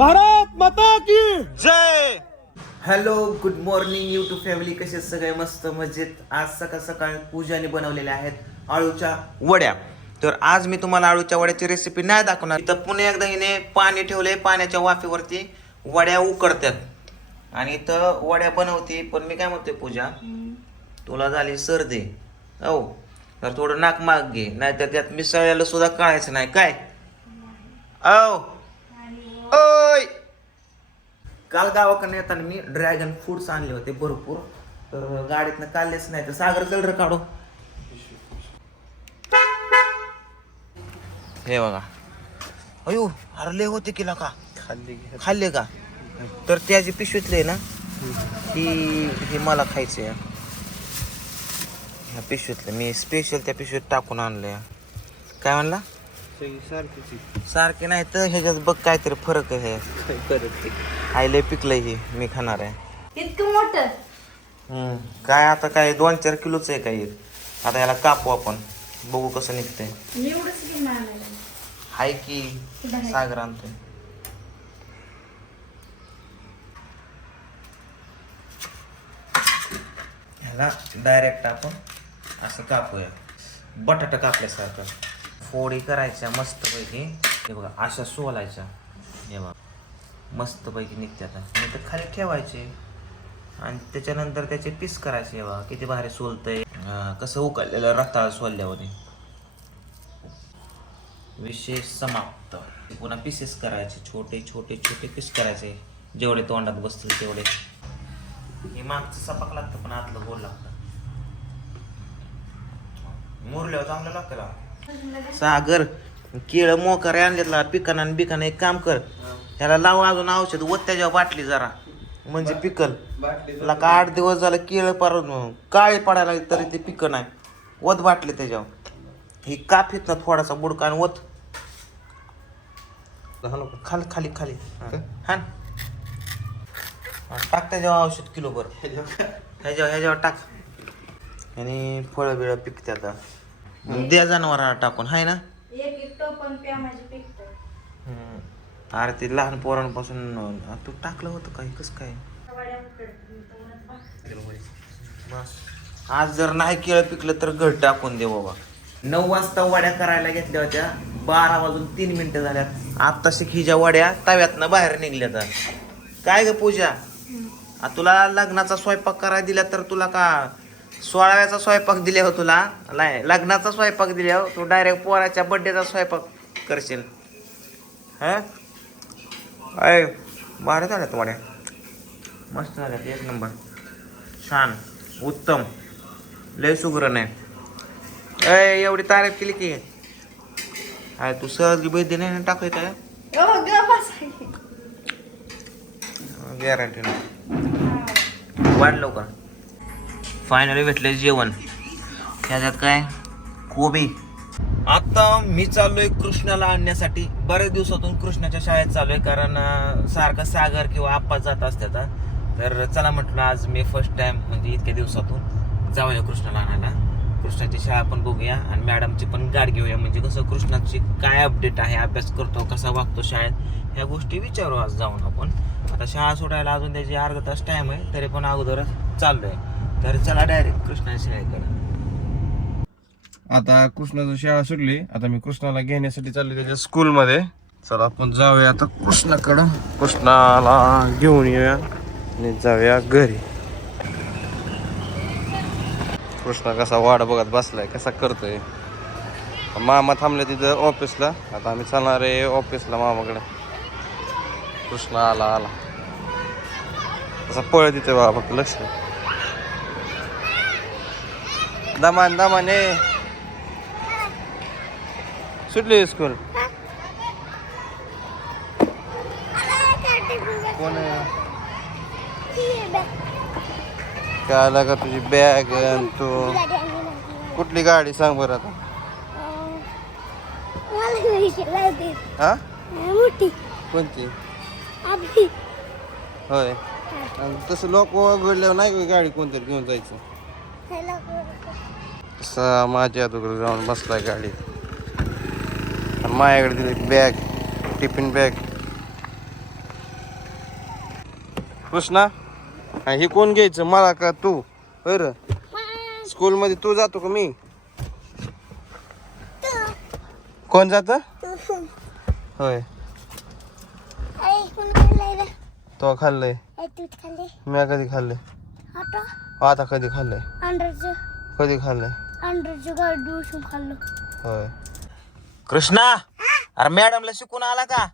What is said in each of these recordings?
भारत माता की जय! Hello good morning YouTube family कसे सगळे? मस्त मजेत. आज सकाळ सकाळ पूजाने बनवलेल्या आहेत आळूच्या वड्या. तर आज मी तुम्हाला आळूच्या वड्याची रेसिपी नाही दाखवणार. इथं पुन्हा एकदा हिने पाणी ठेवले पाण्याच्या वाफेवरती वड्या उकडतात आणि इथं वड्या बनवते पण मी काय म्हणते पूजा तुला झाली सर्दी. हो तर थोडं नाक माग घे. नाहीतर त्यात मिसळल्याला सुद्धा कळायचं नाही. काय? औ काल गावाकडनं येताना मी ड्रॅगन फ्रूट्स आणले होते भरपूर. तर गाडीतनं काढलेच नाही तर सागर कलर काढू. हे बघा. अयो हरले होते की का खाल्ली खाल्ले का? तर त्याची पिशवीतले ना ती हे मला खायचे ह्या पिशवीतलं. मी स्पेशल त्या पिशवीत टाकून आणले काय म्हणला? सारखे नाही तर ह्याच्यात बघ काहीतरी फरक आहे आयले पिकलंय हे मी खाणार आहे. इतकं मोठं? हम्म, काय आता काय दोन चार किलोच आहे काय आता याला कापू आपण. बघू कसं निघतंय. हाय की? सागर आणतोय. ह्याला डायरेक्ट आपण असं कापूया. बटाटा कापल्यासारखं. फोडी करायच्या मस्तपैकी. हे बघा अशा सोलायच्या. हे बघा मस्तपैकी निघते आता नाही तर खाली ठेवायचे. आणि त्याच्यानंतर त्याचे पीस करायचे. हे बघा किती भारी सोलतंय. कसं उकळलेलं रताळ सोलल्यावर. विशेष समाप्त. पुन्हा पीसेस करायचे. छोटे छोटे छोटे पीस करायचे. जेवढे तोंडात बसतील तेवढे. हे मागचं सपाक लागतं पण आतलं गोड लागतं. मुरल्यावर चांगलं लागतं सागर केळं मोकार आणलेला पिकाना आणि बिकाना. एक काम कर त्याला लाव अजून औषध वत त्याच्यावर बाटली जरा. म्हणजे पिकल. ला का आठ दिवस झालं केळं पार काळे पडायला लागले तरी ते पिक नाही. वत बाटली त्याच्यावर. ही काफीत ना थोडासा बुडका आणि वत खाली खाली खाली. हा. टाक त्याच्यावर औषध किलो भर. ह्याच्यावर? ह्याच्यावर टाक. आणि फळं बिळं पिकते आता द्या जनावराला टाकून हाय ना? एक एक टोपण प्या माझे पिकत. हम्म. अरे ते लहान पोरांपासून तू टाकलं होतं काही? कसं काय? बस. आज जर नाही केळं पिकलं तर घट टाकून दे बाबा. नऊ वाजता वड्या करायला घेतल्या होत्या. बारा वाजून तीन मिनिटं झाल्यात. आत्ताशी हिच्या वड्या तव्यातनं बाहेर निघल्या तर काय ग पूजा? आ, तुला लग्नाचा स्वयंपाक करायला दिला तर तुला का सोळाव्याचा स्वयंपाक दिल्या हो तुला? नाही लग्नाचा स्वयंपाक दिल्या हो. तू डायरेक्ट पोराच्या बड्डेचा स्वयंपाक करशील. हा? अय भारी झाल्यात वड्या. मस्त झाल्यात एक नंबर. छान उत्तम. लय सुग्रण आहे. अय एवढी तारीफ केली की. हाय तू सहज वैद्य नाही टाकली काय गॅरंटी नाही. वाढ लवकर. फायनली भेटले जेवण. त्याच्यात काय? कोबी. आता मी चाललोय कृष्णाला आणण्यासाठी. बऱ्याच दिवसातून कृष्णाच्या शाळेत चाललोय कारण सारखा सारखं सागर किंवा आप्पा जात असतात तर चला म्हटलं आज मी फर्स्ट टाइम म्हणजे इतक्या दिवसातून जाऊया कृष्णाला आणायला. कृष्णाची शाळा पण बघूया आणि मॅडमची पण गाठ घेऊया. म्हणजे कसं कृष्णाची काय अपडेट आहे अभ्यास करतो कसा वागतो शाळेत ह्या गोष्टी विचारू आज जाऊन आपण. आता शाळा सोडायला अजून त्याची अर्धा तास टाइम आहे तरी पण अगोदरच चाललोय. तर चला डायरेक्ट कृष्णाच्या शाळेकडे. आता कृष्णाची शाळा सुटली. आता मी कृष्णाला घेण्यासाठी चालले त्याच्या स्कूलमध्ये चला आपण जाऊया आता कृष्णाकडं. कृष्णाला घेऊन येऊया आणि जाऊया घरी. कृष्णा कसा वाट बघत बसलाय कसा करतोय? मामा थांबले तिथं ऑफिसला आता आम्ही चालणार आहे ऑफिसला मामाकडे. कृष्णा आला आला. तसा पळ तिथे बाबा लक्ष. दमान दमाने सुटली स्कूल कोण काय आला का तुझी बॅग तू? कुठली गाडी सांग बरं आता. कोणती? होय. आणि तसं लोक घडल्यावर नाही का गाडी कोणतरी घेऊन जायचं? माझ्या अगोदर जाऊन बसलाय आणि माझ्याकडे दिली बॅग टिफिन बॅग कृष्णा हा, हे कोण घ्यायचं? मला का तू? बर स्कूल मध्ये तू जातो का मी? कोण जात? होय. तो खाल्लंय. मी कधी खाल्लंय? आता कधी खाल्लंय? अंडरचं कधी खाल्लंय? अंडरचं गाडी उसून खाल्लं. होय. कृष्णा अरे मॅडमला शिकून आला का?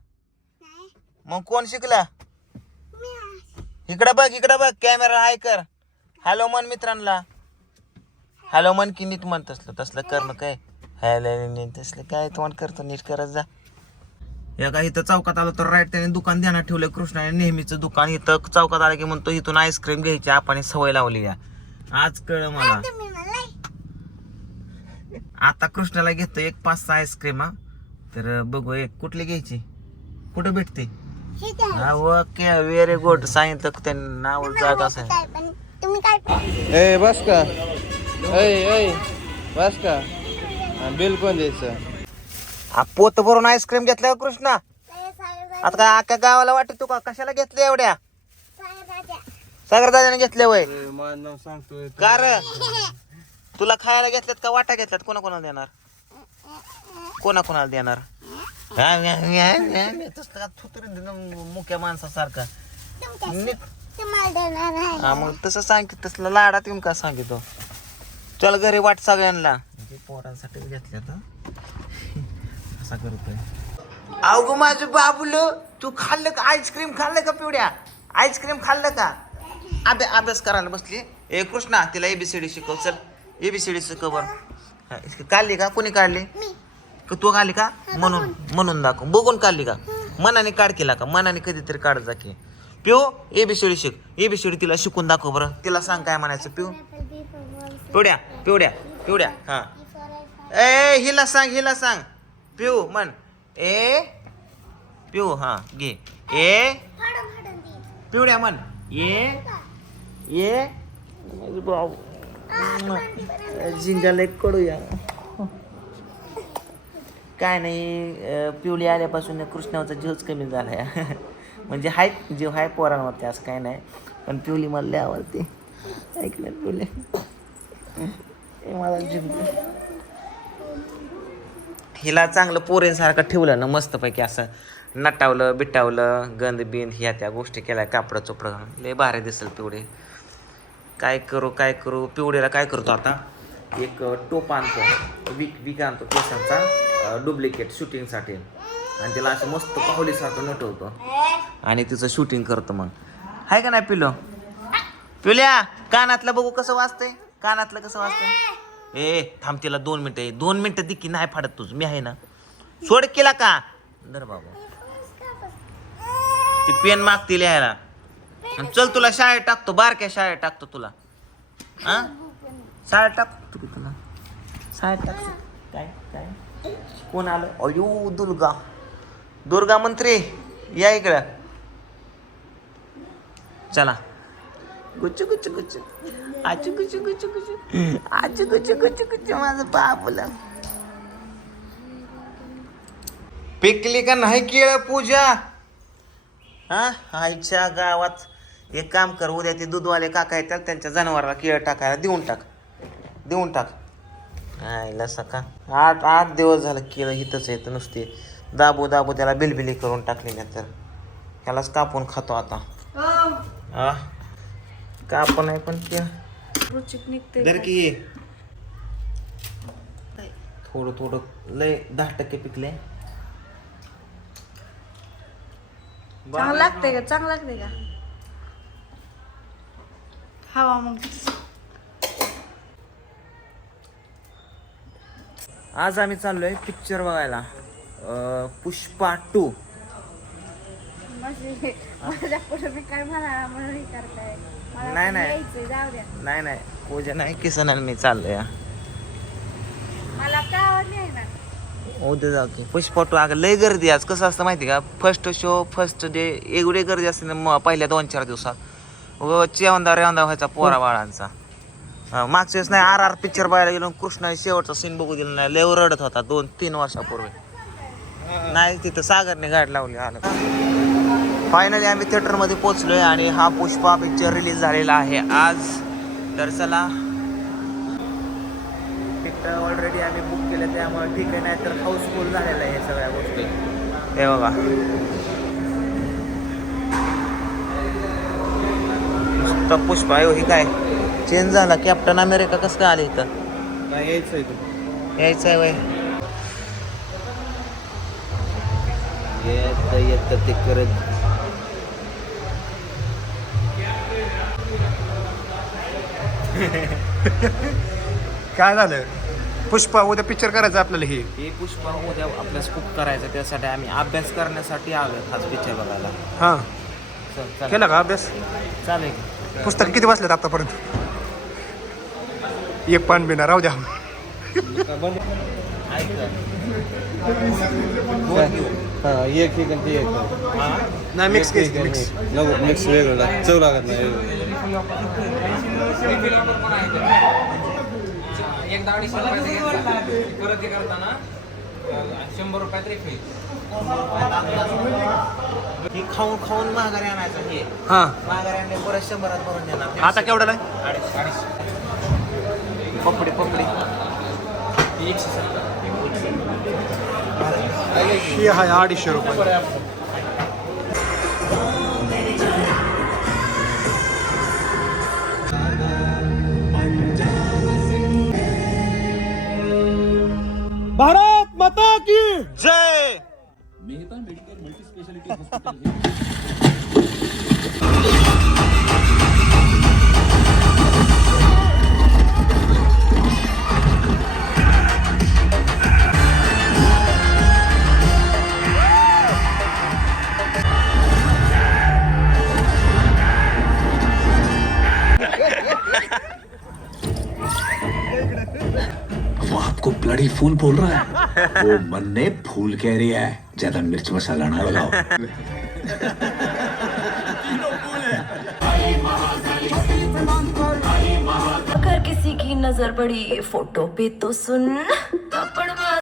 मग कोण शिकला? इकडे बघ इकडे बघ कॅमेरा हाय कर. हॅलो मन मित्रांना. हॅलो मन की नीट म्हण तसलं तसलं करणं काय. हॅलो तसलं काय तोंड करतो नीट करत जा. एका इथं चौकात आलो तर राईट त्याने दुकान ध्यानात ठेवलं कृष्णाने नेहमीचं दुकान इथं चौकात आलं की म्हणतो इथून आईस्क्रीम घ्यायची आपण सवय लावली या. आज कळ मला. आता कृष्णाला घेतो एक पाच सहा आईस्क्रीम हा. तर बघू एक कुठली घ्यायची? कुठं भेटते? हा ओके व्हेरी गुड सांगितलं का त्यांनी नाव जात असेल तुम्ही काय ए बस का? ए ए बस का? बिल कोण द्यायचं? हा, पोत भरून आईस्क्रीम घेतल्या का कृष्णा? आता काय अख्ख्या गावाला वाटत तू का? कशाला घेतल्या एवढ्या? सागर दादाने घेतल्या वय. माझं नाव सांगतोय का? र? तुला खायला घेतल्यात का? वाटा घेतल्यात? कोणा कोणाला देणार? कोणा कोणाला देणार? हा, म्या, म्या, म्या, म्या. तसलं का थुतरून दिलं मुक्या माणसासारखा? नीट. तुम्हाला देणार आहे. हा मग तसं सांग की तसलं लाडात येऊन का सांगितो चल घरी वाट सगळ्यांना. पोरांसाठी घेतल्या तर असा करतोय अवघ माझं बाबूल तू खाल्लं का? आईस्क्रीम खाल्लं का पिवड्या? आईस्क्रीम खाल्लं का? अभ्या अभ्यास करायला बसली. ए कृष्णा तिला एबीसीडी शिकव चल. एबीसीडी शिकव बरं हा, इसकी काढली का? कोणी काढली? का तू काढली का? म्हणून म्हणून दाखव. बघून काढली का? मनाने काढ केला का? मनाने कधीतरी काढत जा की. पिओ एबीसीडी शिक. एबीसीडी तिला शिकून दाखव बरं. तिला सांग काय म्हणायचं पिऊ. पिवड्या पिवड्या पिवड्या. हा. ए हिला सांग हिला सांग. पिऊ म्हण. ए पिऊ हां घे. ए पिवड्या म्हण. ए ए जिंगाला एक कडूया काय नाही पिवळी आल्यापासून कृष्णाचा जीवच कमी झाला आहे म्हणजे हाय जीव हाय पोरांवरती असं काय नाही. पण पिवली मला आवडते. ऐकलं पिवले मला जिंकलं हिला चांगलं पोरेंसारखं ठेवलं ना मस्तपैकी असं नटावलं बिटावलं गंध बिंद ह्या त्या गोष्टी केल्या कापडं चोपडं घालून. लय भारी दिसेल पिवडे. काय करू काय करू? पिवडेला काय करतो आता? एक टोप आणतो. विक विक आणतो केसांचा डुप्लिकेट शूटिंगसाठी. आणि त्याला असं मस्त पाहुलीसारखं नटवतो. आणि तिचं शूटिंग करतो मग. आहे का नाही पिलो पिल्या कानातलं बघू कसं वाजतंय? कानातलं कसं वाजतंय? ए थांब तिला दोन ये दोन मिनटं ती की नाही फाडत तुझ. मी आहे ना. सोड केला का? धर बाबा. ती पेन मागती लिहायला आणि चल तुला शाळेत टाकतो बारक्या शाळेत टाकतो तुला. हा शाळेत टाकतो की तुला? शाळेत टाकतो. काय काय? कोण आलं? अयो दुर्गा. दुर्गा मंत्री या इकडं. चला. गुच्चू गुच्चू गुच्चू आजू गुच्चू गुच्चू गुच्चू आजू गुच्चू गुच्चू गुच्चू माझं बाबूला पिकली का नाही केळ पूजा? हा आईच्या गावात एक काम कर उद्या ते दूधवाले काका येतात त्यांच्या जनावराला केळ टाकायला देऊन टाक. देऊन टाक. आईला सका आठ आठ दिवस झालं केळं इथंच येतं नुसते. दाबू दाबू त्याला बिलबिली करून टाकली नाही तर त्यालाच कापून खातो आता. हा कापून आहे पण रुचिक निघते की. थोडं थोडं लय दहा टक्के पिकले. चांगलं लागते का? चांगलं लागते का? हवा मग. आज आम्ही चाललोय पिक्चर बघायला. अं, पुष्पा टू. माझी माझ्या पुढे मी काय म्हणा म्हणून हे करताय नाही, नाही. यायचंय, जाऊ द्या. नाही नाही. पूजा नाही किसन आणि मी मला ना उद्या जाऊ की. पुष्पा टू अगं लय गर्दी आज. कसं असतं माहिती का? फर्स्ट शो फर्स्ट डे एवढी गर्दी असते ना म- पहिल्या दोन चार दिवसात. व चेवंदा रेवंदा व्हायचा पोरा बाळांचा. अं, मागच्या वेळेस नाही आर आर पिक्चर बघायला गेलो कृष्णा शेवटचा सीन बघू दिला नाही. लय रडत होता दोन तीन वर्षापूर्वी. नाही तिथं सागरने गाडी लावली आलं. फायनली आम्ही थिएटरमध्ये पोहोचलोय आणि हा पुष्पा पिक्चर रिलीज झालेला आहे. आज तर चला तिकीट ऑलरेडी आम्ही बुक केलं त्यामुळे ठीक आहे नाही तर हाऊसफुल झालेलं आहे सगळ्या गोष्टी. हे बघा. नुसतं पुष्पा आहे हो, ही काय? चेंज झाला. कॅप्टन अमेरिका कसं काय आले इथं? काय यायचं आहे यायचं आहे वय. येत येत ते करत. काय झालं पुष्पा उद्या पिक्चर करायचं आपल्याला हे हे पुष्पा उद्या आपल्या स्कूप करायचं त्यासाठी आम्ही अभ्यास करण्यासाठी आलो हाच पिक्चर बघायला हां चल, चला. केला का अभ्यास चालेल पुस्तक किती वाचलेत आतापर्यंत एक पान बिना राहू द्या ऐक ना. दोन घेऊ. हां एक एक आणि ते एक हा? नाही मिक्स मिक्स. नको मिक्स वेगळं लाग चव लागत नाही एकदा अडीचशे रुपयाचं हे करताना शंभर रुपयात रिफिल हे खाऊन खाऊन महागारी आणायचं हे. हां. महागारी आणले परत शंभरात भरून देणार. आता केवढ्याला आहे? अडीचशे अडीचशे. पपडी पपडी. एकशे सत्तर. हे आहे अडीचशे रुपये. भारत माता की जय। वो ब्लडी फूल बोल रहा है। वो मन ने फूल कह रही है, ज़्यादा मिर्च मसाला ना लगाओ। अगर किसी की नज़र पड़ी फ़ोटो पे तो सुन।